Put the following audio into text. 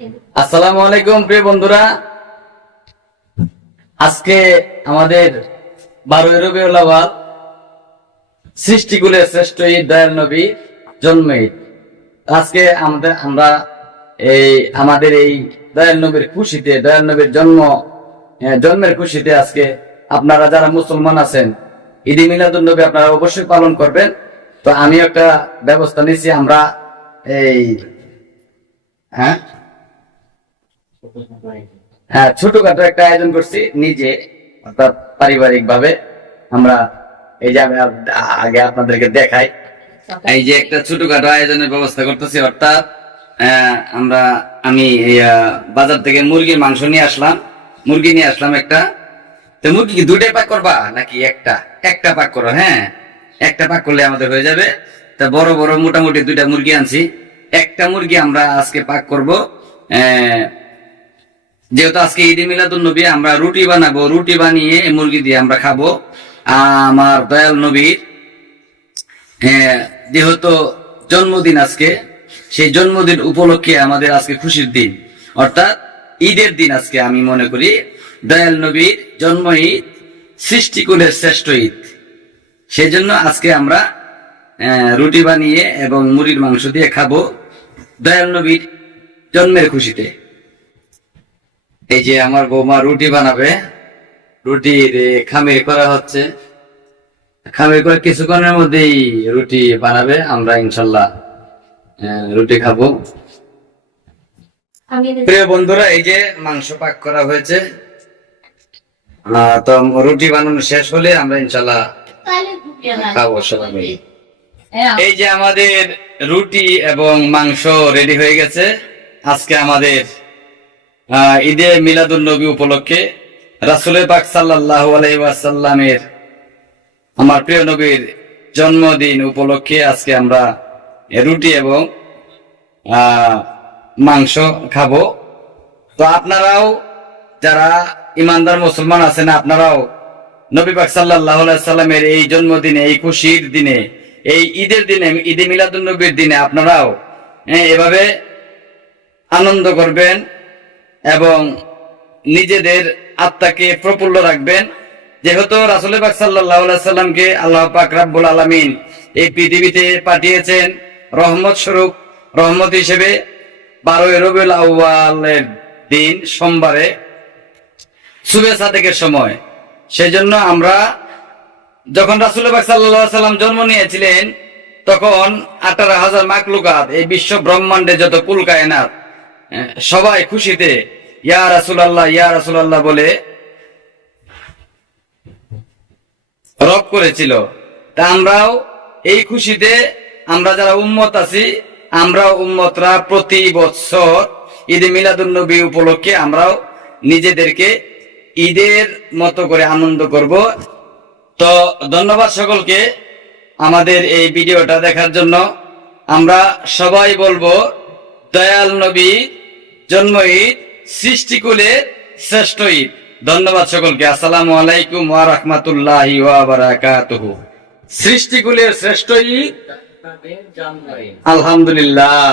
আসসালামু আলাইকুম প্রিয় বন্ধুরা, আজকে আমাদের 12 রবিউল আউয়াল সৃষ্টিকুলের শ্রেষ্ঠ ঈদ দয়াল নবী জন্ম ঈদ। আজকে আমরা আমাদের এই দয়াল নবীর খুশিতে, দয়াল নবীর জন্মের খুশিতে আজকে আপনারা যারা মুসলমান আছেন ঈদ মিলাদুন নবী আপনারা অবশ্যই পালন করবেন। তো আমি একটা ব্যবস্থা নিয়েছি, আমরা ছোটখাটো একটা আয়োজন করছি নিজে, অর্থাৎ পারিবারিক ভাবে। আমরা এই যে আগে আপনাদেরকে দেখাই, এই যে একটা ছোটখাটো আয়োজনের ব্যবস্থা করতেছি। অর্থাৎ আমি বাজার থেকে মুরগির মাংস নিয়ে আসলাম, মুরগি নিয়ে আসলাম একটা। তো মুরগি কি দুটাই পাক করবা নাকি একটা পাক করো? হ্যাঁ, একটা পাক করলে আমাদের হয়ে যাবে। তা বড় বড় মোটামুটি 2টা মুরগি আনছি। একটা মুরগি আমরা আজকে পাক করব। যেহেতু আজকে ঈদে মিলাদুন নবী, আমরা রুটি বানাবো, রুটি বানিয়ে মুরগি দিয়ে আমরা খাবো। আমার দয়াল নবীর যেহেতু জন্মদিন আজকে, সেই জন্মদিন উপলক্ষে আমাদের আজকে খুশির দিন, অর্থাৎ ঈদের দিন আজকে। আমি মনে করি দয়াল নবীর জন্ম ঈদ, সৃষ্টিকুলের শ্রেষ্ঠ ঈদ। সেই জন্য আজকে আমরা রুটি বানিয়ে এবং মুরগির মাংস দিয়ে খাবো দয়াল নবীর জন্মের খুশিতে। এই যে আমার বৌমা রুটি বানাবে, রুটির খামির করা হচ্ছে। খামির করে কিছুক্ষণের মধ্যেই রুটি বানাবে, আমরা ইনশাল্লাহ রুটি খাবো। প্রিয় বন্ধুরা, এই যে মাংস পাক করা হয়েছে। তো রুটি বানানো শেষ হলে আমরা ইনশাল্লাহ খাবো সবাই মিলে। এই যে আমাদের রুটি এবং মাংস রেডি হয়ে গেছে। আজকে আমাদের ঈদে মিলাদুন নবী উপলক্ষে, রাসূল পাক সাল্লাল্লাহু আলাইহি ওয়াসাল্লামের, আমার প্রিয় নবীর জন্মদিন উপলক্ষে আজকে আমরা রুটি এবং মাংস খাবো। তো আপনারাও যারা ইমানদার মুসলমান আছেন, আপনারাও নবী পাক সাল্লাল্লাহু আলাইহি ওয়াসাল্লামের এই জন্মদিনে, এই খুশির দিনে, এই ঈদের দিনে, ঈদে মিলাদুন নবীর দিনে আপনারাও এভাবে আনন্দ করবেন এবং নিজেদের আত্মাকে প্রফুল্ল রাখবেন। যেহেতু রাসূল পাক সাল্লাল্লাহু আলাইহি ওয়াসাল্লামকে আল্লাহ পাক রব্বুল আলামিন এই পৃথিবীতে পাঠিয়েছেন রহমত স্বরূপ, রহমত হিসেবে 12 রবিউল আউয়ালের দিন সোমবারে সুবে সাদেকের সময়। সেজন্য আমরা যখন রাসূল পাক সাল্লাল্লাহু আলাইহি ওয়াসাল্লাম জন্ম নিয়েছিলেন, তখন 18,000 মাখলুকাত, এই বিশ্ব ব্রহ্মাণ্ডে যত কুল কায়নাত, সবাই খুশিতে ইয়া রাসূলুল্লাহ, ইয়া রাসূলুল্লাহ বলে রব করেছিল। তা আমরাও এই খুশিতে, আমরা যারা উম্মত আছি, আমরাও উম্মতরা প্রতি বছর ঈদে মিলাদুন নবী উপলক্ষে আমরাও নিজেদেরকে ঈদের মতো করে আনন্দ করব। তো ধন্যবাদ সকলকে আমাদের এই ভিডিওটা দেখার জন্য। আমরা সবাই বলবো দয়াল নবী জন্ম ঈদ, সৃষ্টিকুলের শ্রেষ্ঠ ঈদ। ধন্যবাদ সকলকে। আসসালামু আলাইকুম ওয়া রাহমাতুল্লাহি ওয়া বারাকাতুহু। সৃষ্টিকুলের শ্রেষ্ঠ ঈদ, আলহামদুলিল্লাহ।